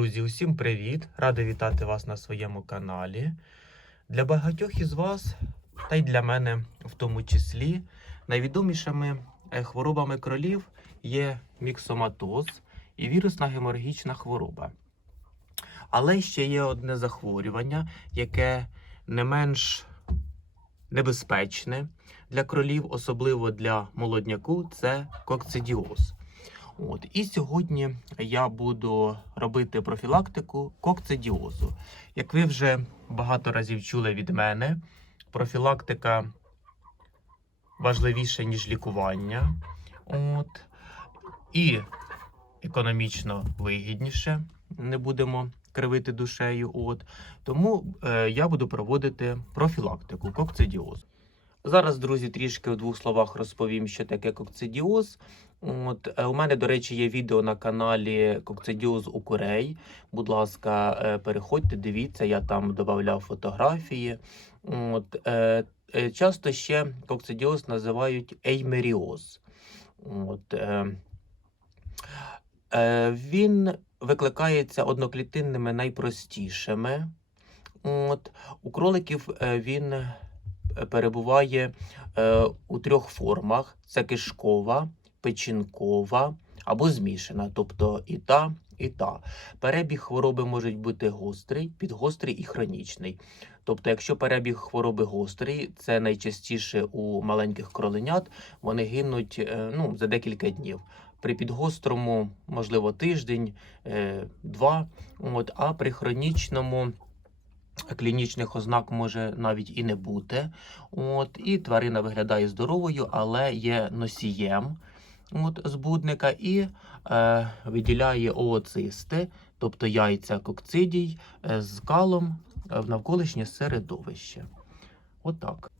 Друзі, усім привіт! Радий вітати вас на своєму каналі. Для багатьох із вас, та й для мене в тому числі, найвідомішими е, хворобами кролів є міксоматоз і вірусна геморрагічна хвороба. Але ще є одне захворювання, яке не менш небезпечне для кролів, особливо для молодняку, це кокцидіоз. От і сьогодні я буду робити профілактику кокцидіозу. Як ви вже багато разів чули від мене, профілактика важливіша, ніж лікування. От. І економічно вигідніше. Не будемо кривити душею. От. Тому е, я буду проводити профілактику кокцидіозу. Зараз, друзі, трішки у двох словах розповім, що таке кокцидіоз. От е, у мене, до речі, є відео на каналі Кокцидіоз у курей. Будь ласка, е, переходьте, дивіться, я там додавав фотографії. От, е, часто ще кокцидіоз називають еймеріоз. От, він викликається одноклітинними найпростішими. От, у кроликів він перебуває е, у трьох формах: це кишкова, печінкова або змішана, тобто і та, і та. Перебіг хвороби може бути гострий, підгострий і хронічний. Тобто, якщо перебіг хвороби гострий, це найчастіше у маленьких кроленят, вони гинуть е, ну, за декілька днів. При підгострому, можливо, тиждень, е, два. От, а при хронічному клінічних ознак може навіть і не бути. От, і тварина виглядає здоровою, але є носієм от, збудника і е, виділяє ooцисти, тобто яйця кокцидій е, з калом е, в навколишнє середовище. Отак.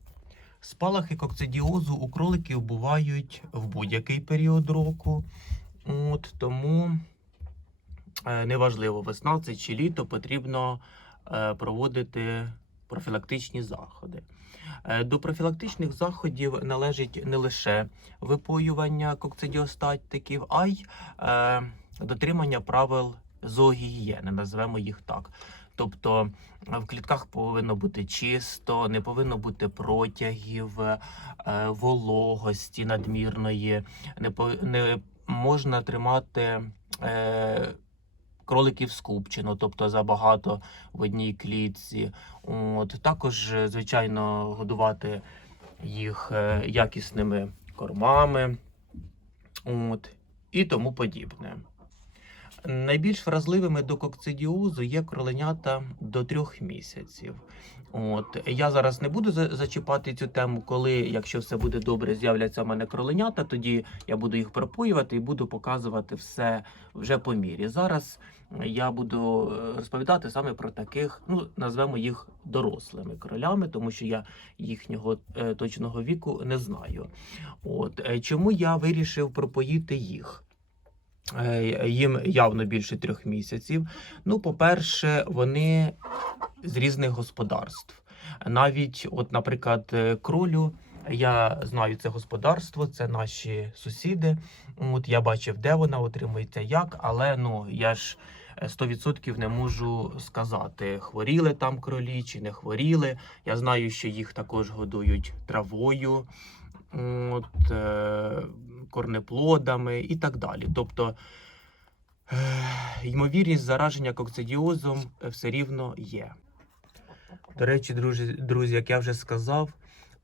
Спалахи кокцидіозу у кроликів бувають в будь-який період року. От, тому е, неважливо, весна це чи літо, потрібно проводити профілактичні заходи. Е, До профілактичних заходів належить не лише випоювання кокцидіостатиків, а й е, дотримання правил зоогігієни, назвемо їх так. Тобто е, в клітках повинно бути чисто, не повинно бути протягів, е, вологості надмірної, не, можна тримати е, кроликів скупчено, тобто забагато в одній клітці. От, також, е, звичайно, годувати їх е, якісними кормами от, і тому подібне. Найбільш вразливими до кокцидіозу є кроленята до трьох місяців. От я зараз не буду за- зачіпати цю тему, коли, якщо все буде добре, з'являться в мене кроленята, тоді я буду їх пропоювати і буду показувати все вже по мірі. Зараз я буду е, розповідати саме про таких, ну назвемо їх дорослими кролями, тому що я їхнього е, точного віку не знаю. От е, чому я вирішив пропоїти їх? Е, Їм явно більше трьох місяців. Ну, по-перше, вони з різних господарств. Навіть, от, наприклад, е, кролю. Я знаю це господарство, це наші сусіди. От я бачив, де вона отримується, як, але ну я ж е, 100% не можу сказати, хворіли там кролі чи не хворіли. Я знаю, що їх також годують травою, от, е, корнеплодами і так далі. Тобто ймовірність зараження кокцидіозом е, все рівно є. До речі, друзі, друзі, як я вже сказав,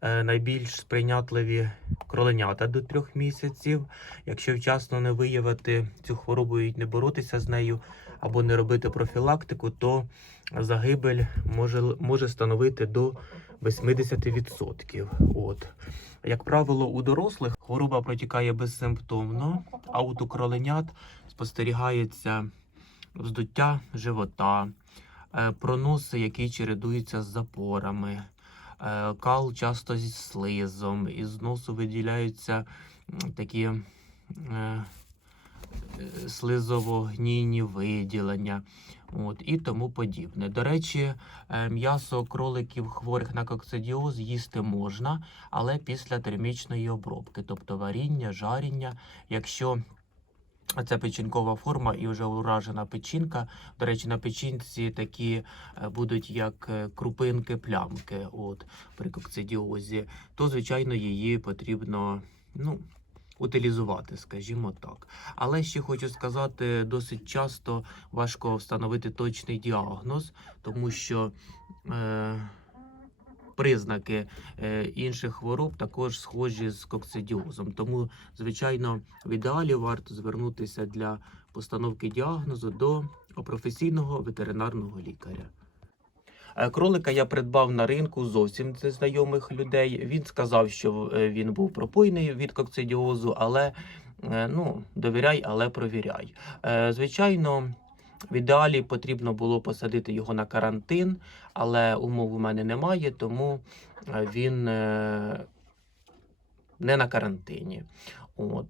е, найбільш сприйнятливі кроленята до трьох місяців. Якщо вчасно не виявити цю хворобу і не боротися з нею або не робити профілактику, то загибель може, може становити до 80%. От. Як правило, у дорослих хвороба протікає безсимптомно, а у кроленят спостерігається вздуття живота, е, проноси, які чередуються з запорами, е, кал часто зі слизом, із носу виділяються такі е, слизово-гнійні виділення. От, і тому подібне. До речі, е, м'ясо кроликів хворих на кокцидіоз їсти можна, але після термічної обробки, тобто варіння, жаріння. Якщо Це печінкова форма і вже уражена печінка. До речі, на печінці такі е, будуть як е, крупинки, плямки от, при кокцидіозі. То, звичайно, її потрібно ну, утилізувати, скажімо так. Але ще хочу сказати, досить часто важко встановити точний діагноз, тому що. Е- Признаки е, інших хвороб також схожі з кокцидіозом. Тому, звичайно, в ідеалі варто звернутися для постановки діагнозу до професійного ветеринарного лікаря. Е, Кролика я придбав на ринку зовсім незнайомих людей. Він сказав, що е, він був пропойний від кокцидіозу, але е, ну, довіряй, але провіряй. Звичайно, в ідеалі потрібно було посадити його на карантин, але умов у мене немає, тому він не на карантині. От,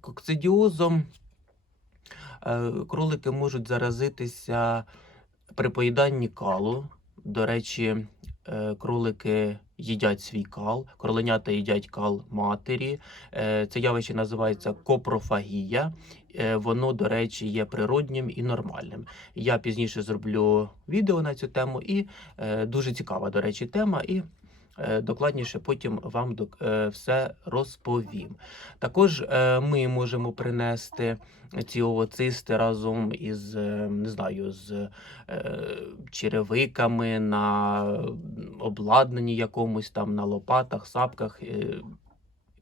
кокцидіозом е, кролики можуть заразитися при поїданні калу. До речі, е, кролики їдять свій кал, кроленята їдять кал матері. Е, Це явище називається копрофагія. Е, Воно, до речі, є природнім і нормальним. Я пізніше зроблю відео на цю тему, і дуже цікава, до речі, тема. І докладніше потім вам е, все розповім. Також е, ми можемо принести ці овоцисти разом із е, не знаю, з е, черевиками на обладнанні якомусь там на лопатах, сапках. е,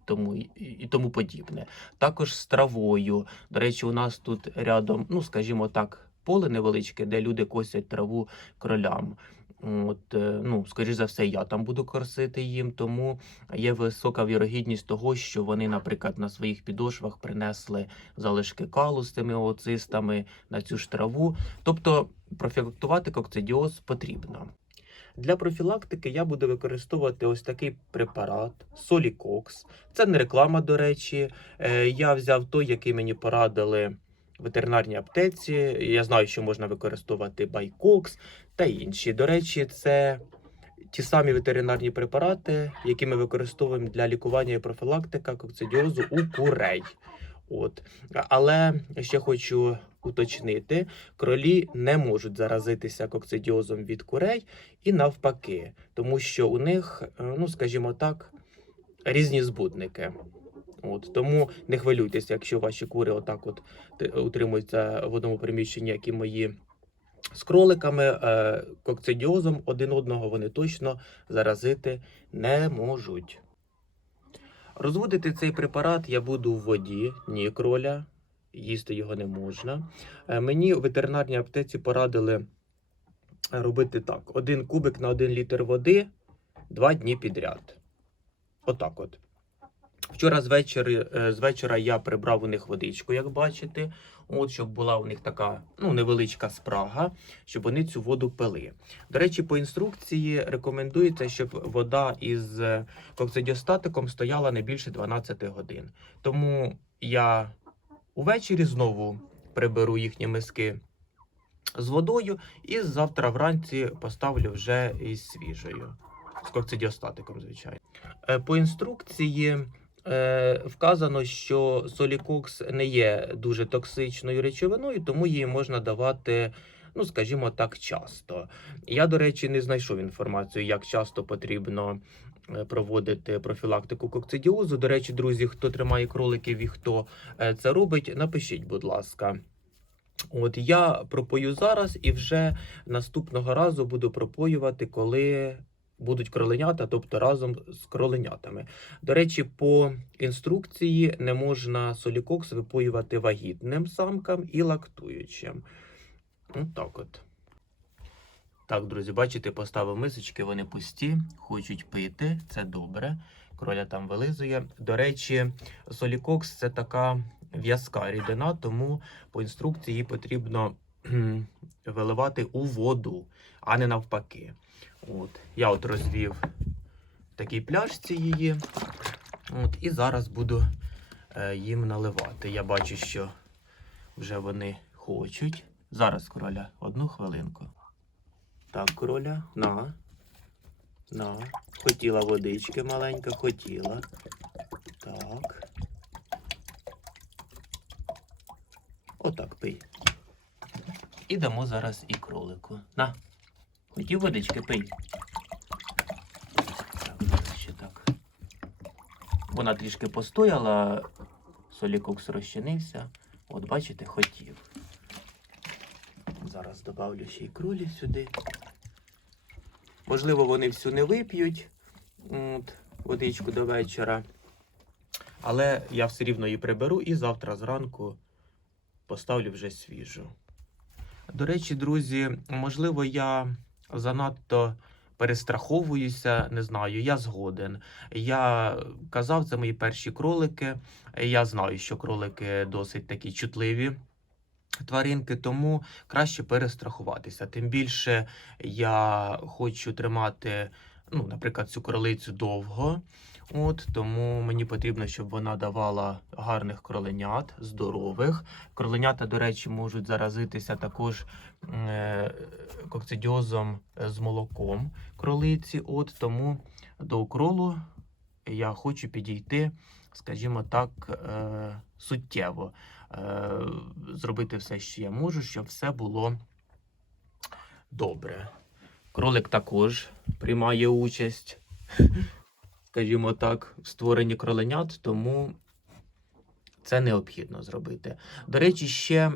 Тому і тому подібне. Також з травою. До речі, у нас тут рядом, ну скажімо так, поле невеличке, де люди косять траву кролям. От, е, ну, скоріш за все, я там буду корсити їм, тому є висока вірогідність того, що вони, наприклад, на своїх підошвах принесли залишки калу з цими оцистами на цю ж траву. Тобто профілактувати кокцидіоз потрібно. Для профілактики я буду використовувати ось такий препарат Солікокс. Це не реклама, до речі. Е, Я взяв той, який мені порадили ветеринарній аптеці. Я знаю, що можна використовувати Байкокс та інші. До речі, це ті самі ветеринарні препарати, які ми використовуємо для лікування і профілактика кокцидіозу у курей. От. Але ще хочу уточнити: кролі не можуть заразитися кокцидіозом від курей і навпаки, тому що у них, е, ну скажімо так, різні збудники. От тому не хвилюйтеся, якщо ваші кури отак от утримуються в одному приміщенні, як і мої. З кроликами е, кокцидіозом один одного вони точно заразити не можуть. Розводити цей препарат я буду в воді, ні кроля, їсти його не можна. Е, Мені у ветеринарній аптеці порадили робити так: один кубик на один літр води два дні підряд. Отак от. Вчора з вечора, е, з вечора я прибрав у них водичку, як бачите, от, щоб була у них така ну, невеличка спрага, щоб вони цю воду пили. До речі, по інструкції рекомендується, щоб вода із е, коксидіостатиком стояла не більше 12 годин. Тому я увечері знову приберу їхні миски з водою і завтра вранці поставлю вже із свіжою, з коксидіостатиком, звичайно. Е, По інструкції е, вказано, що солікокс не є дуже токсичною речовиною, тому її можна давати. Ну, скажімо так, часто. Я, до речі, не знайшов інформацію, як часто потрібно е, проводити профілактику кокцидіозу. До речі, друзі, хто тримає кроликів і хто е, це робить, напишіть, будь ласка. От я пропою зараз і вже наступного разу буду пропоювати, коли будуть кроленята, тобто разом з кроленятами. До речі, по інструкції не можна солікокс випоювати вагітним самкам і лактуючим. От так друзі, бачите, поставив мисочки, вони пусті, хочуть пити, це добре. Кроля там вилизує. До речі, солікокс це така в'язка рідина, тому по інструкції потрібно виливати у воду, а не навпаки. От. Я от розвів в такій пляшці її. От, і зараз буду е, їм наливати. Я бачу, що вже вони хочуть. Зараз, короля, одну хвилинку. Так, короля, на. На. Хотіла водички маленька, хотіла. Так. Отак пий. І дамо зараз і кролику. На. Хотів водички пий. Ще так. Вона трішки постояла, солікокс розчинився. От бачите, хотів. Зараз добавлю ще й кролі сюди. Можливо, вони всю не вип'ють от, водичку до вечора. Але я все рівно її приберу і завтра зранку поставлю вже свіжу. До речі, друзі, можливо, я занадто перестраховуюся, не знаю, я згоден. Я казав, це мої перші кролики. Я знаю, що кролики досить такі чутливі тваринки, тому краще перестрахуватися. Тим більше я хочу тримати, ну, наприклад, цю кролицю довго. От тому мені потрібно, щоб вона давала гарних кроленят, здорових. Кроленята, до речі, можуть заразитися також е, кокцидіозом з молоком кролиці. От тому до кролу я хочу підійти, скажімо так, е, суттєво. Е, зробити все, що я можу, щоб все було добре. Кролик також приймає участь, скажімо так, створенні кроленят, тому це необхідно зробити. До речі, ще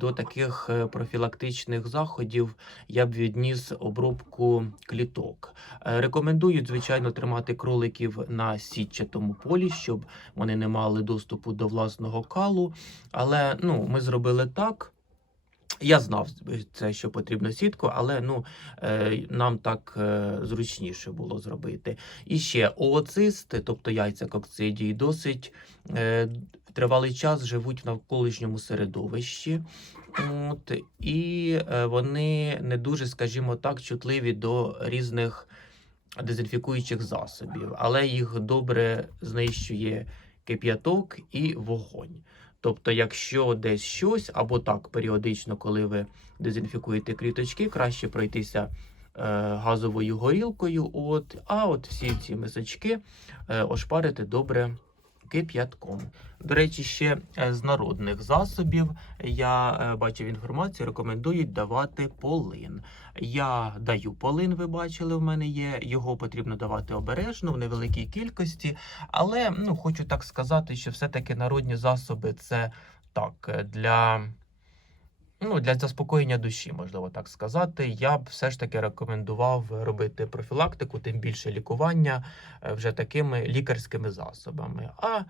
до таких е, профілактичних заходів я б відніс обробку кліток. Е, Рекомендують, звичайно, тримати кроликів на сітчатому полі, щоб вони не мали доступу до власного калу. Але ну, ми зробили так. Я знав це, що потрібно сітку, але ну, е, нам так е, зручніше було зробити. І ще ooцисти, тобто яйця кокцидії, досить е, тривалий час живуть в навколишньому середовищі. От, і вони не дуже, скажімо так, чутливі до різних дезінфікуючих засобів, але їх добре знищує кип'яток і вогонь. Тобто, якщо десь щось, або так періодично, коли ви дезінфікуєте кліточки, краще пройтися е, газовою горілкою. От, а от всі ці мисочки е, ошпарити добре кип'ятком. До речі, ще е, з народних засобів я е, бачив інформацію, рекомендують давати полин. Я даю полин, ви бачили, в мене є. Його потрібно давати обережно в невеликій кількості. Але ну, хочу так сказати, що все-таки народні засоби це так е, для. Ну, для заспокоєння душі, можливо так сказати. Я б все ж таки рекомендував робити профілактику, тим більше лікування е, вже такими лікарськими засобами. А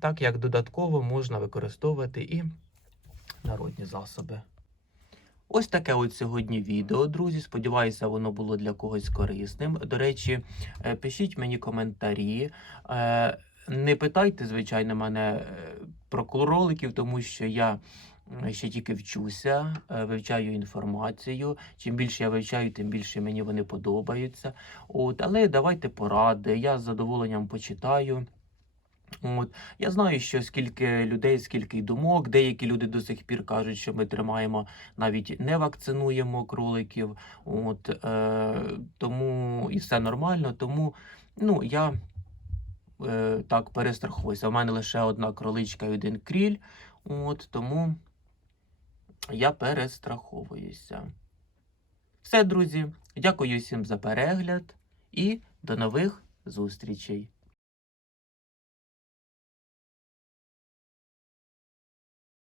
так як додатково можна використовувати і народні засоби. Ось таке от сьогодні відео, друзі. Сподіваюся, воно було для когось корисним. До речі, е, пишіть мені коментарі. Е, Не питайте, звичайно, мене про кроликів, тому що я ще тільки вчуся, е, вивчаю інформацію. Чим більше я вивчаю, тим більше мені вони подобаються. От, але давайте поради. Я з задоволенням почитаю. От. Я знаю, що скільки людей, скільки й думок. Деякі люди до сих пір кажуть, що ми тримаємо, навіть не вакцинуємо кроликів. От, е, тому і все нормально. Тому ну, я е, так перестраховуюся. У мене лише одна кроличка і один кріль. От, тому я перестраховуюся. Все, друзі. Дякую всім за перегляд і до нових зустрічей.